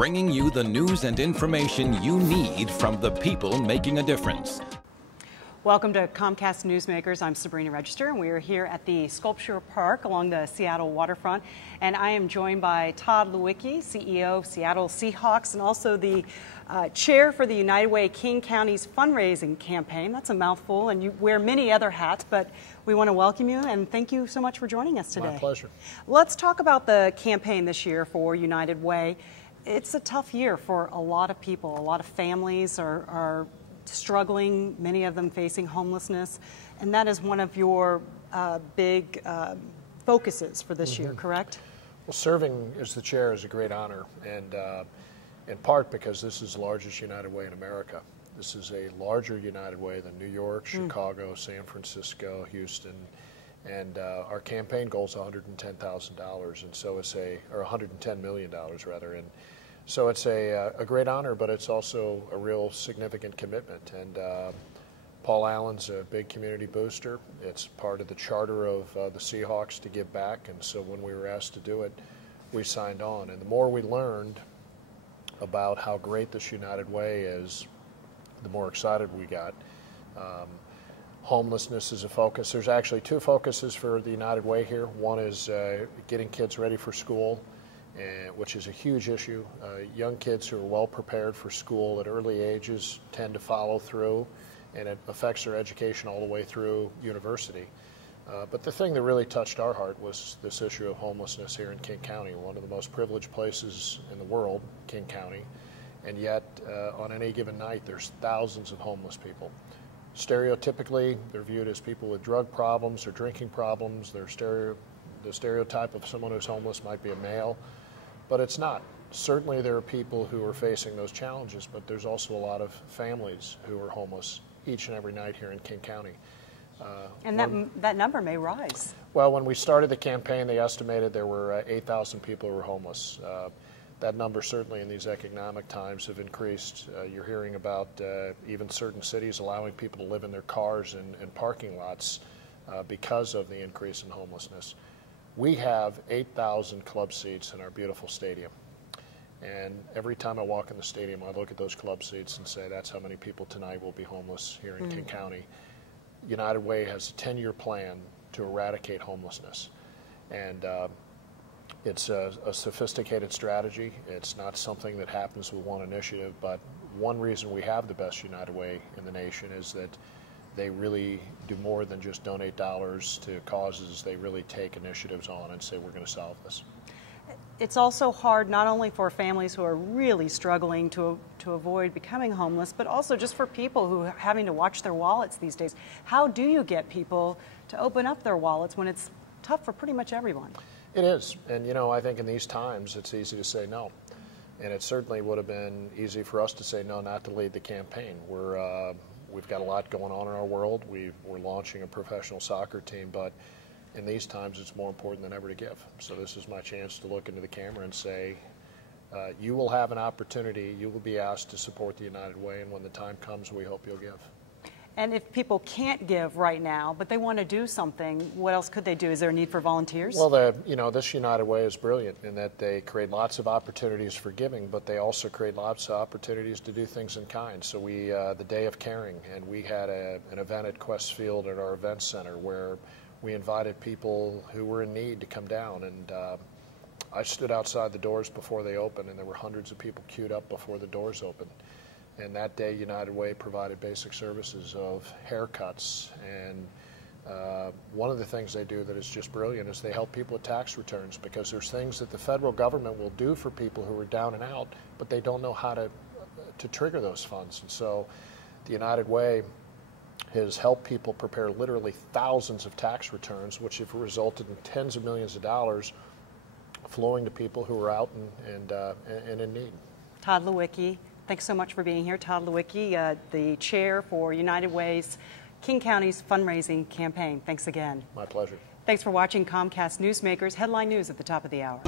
bringing you the news and information you need from the people making a difference. Welcome to Comcast Newsmakers. I'm Sabrina and we are here at the Sculpture Park along the Seattle waterfront. And I am joined by Tod Leiweke, CEO of Seattle Seahawks, and also the chair for the United Way King County's fundraising campaign. That's a mouthful, and you wear many other hats, but we want to welcome you and thank you so much for joining us today. My pleasure. Let's talk about the campaign this year for United Way. It's a tough year for a lot of people. A lot of families are struggling, many of them facing homelessness, and that is one of your big focuses for this year, correct? Well, serving as the chair is a great honor, and in part because this is the largest United Way in America. This is a larger United Way than New York, Chicago, San Francisco, Houston, and our campaign goal is $110,000, and so it's or $110 million rather, and so it's a great honor, but it's also a real significant commitment. And Paul Allen's a big community booster. It's part of the charter of the Seahawks to give back, and so when we were asked to do it, we signed on. And the more we learned about how great this United Way is, the more excited we got. Homelessness is a focus. There's actually two focuses for the United Way here. One is getting kids ready for school, which is a huge issue. Young kids who are well prepared for school at early ages tend to follow through, and it affects their education all the way through university. But the thing that really touched our heart was this issue of homelessness here in King County, one of the most privileged places in the world, King County, and yet on any given night there's thousands of homeless people. Stereotypically, they're viewed as people with drug problems or drinking problems. The stereotype of someone who's homeless might be a male, but it's not. Certainly there are people who are facing those challenges, but there's also a lot of families who are homeless each and every night here in King County. And that number may rise. Well, when we started the campaign, they estimated there were 8,000 people who were homeless. That number certainly in these economic times have increased. You're hearing about even certain cities allowing people to live in their cars in parking lots because of the increase in homelessness. We have 8,000 club seats in our beautiful stadium. And every time I walk in the stadium, I look at those club seats and say, that's how many people tonight will be homeless here in King County. United Way has a 10-year plan to eradicate homelessness. And it's a sophisticated strategy. It's not something that happens with one initiative, but one reason we have the best United Way in the nation is that they really do more than just donate dollars to causes. They really take initiatives on and say, we're going to solve this. It's also hard not only for families who are really struggling to avoid becoming homeless, but also just for people who are having to watch their wallets these days. How do you get people to open up their wallets when it's tough for pretty much everyone? It is, and you know, I think in these times it's easy to say no. And it certainly would have been easy for us to say no, not to lead the campaign. We've got a lot going on in our world. We're launching a professional soccer team, but in these times it's more important than ever to give. So this is my chance to look into the camera and say, you will have an opportunity, you will be asked to support the United Way, and when the time comes, we hope you'll give. And if people can't give right now, but they want to do something, what else could they do? Is there a need for volunteers? Well, this United Way is brilliant in that they create lots of opportunities for giving, but they also create lots of opportunities to do things in kind. So the Day of Caring, and we had an event at Quest Field at our event center where we invited people who were in need to come down, and I stood outside the doors before they opened, and there were hundreds of people queued up before the doors opened. And that day, United Way provided basic services of haircuts. And one of the things they do that is just brilliant is they help people with tax returns, because there's things that the federal government will do for people who are down and out, but they don't know how to trigger those funds. And so the United Way has helped people prepare literally thousands of tax returns, which have resulted in tens of millions of dollars flowing to people who are out and in need. Tod Leiweke, thanks so much for being here. Tod Leiweke, the chair for United Way's King County's fundraising campaign. Thanks again. My pleasure. Thanks for watching Comcast Newsmakers. Headline news at the top of the hour.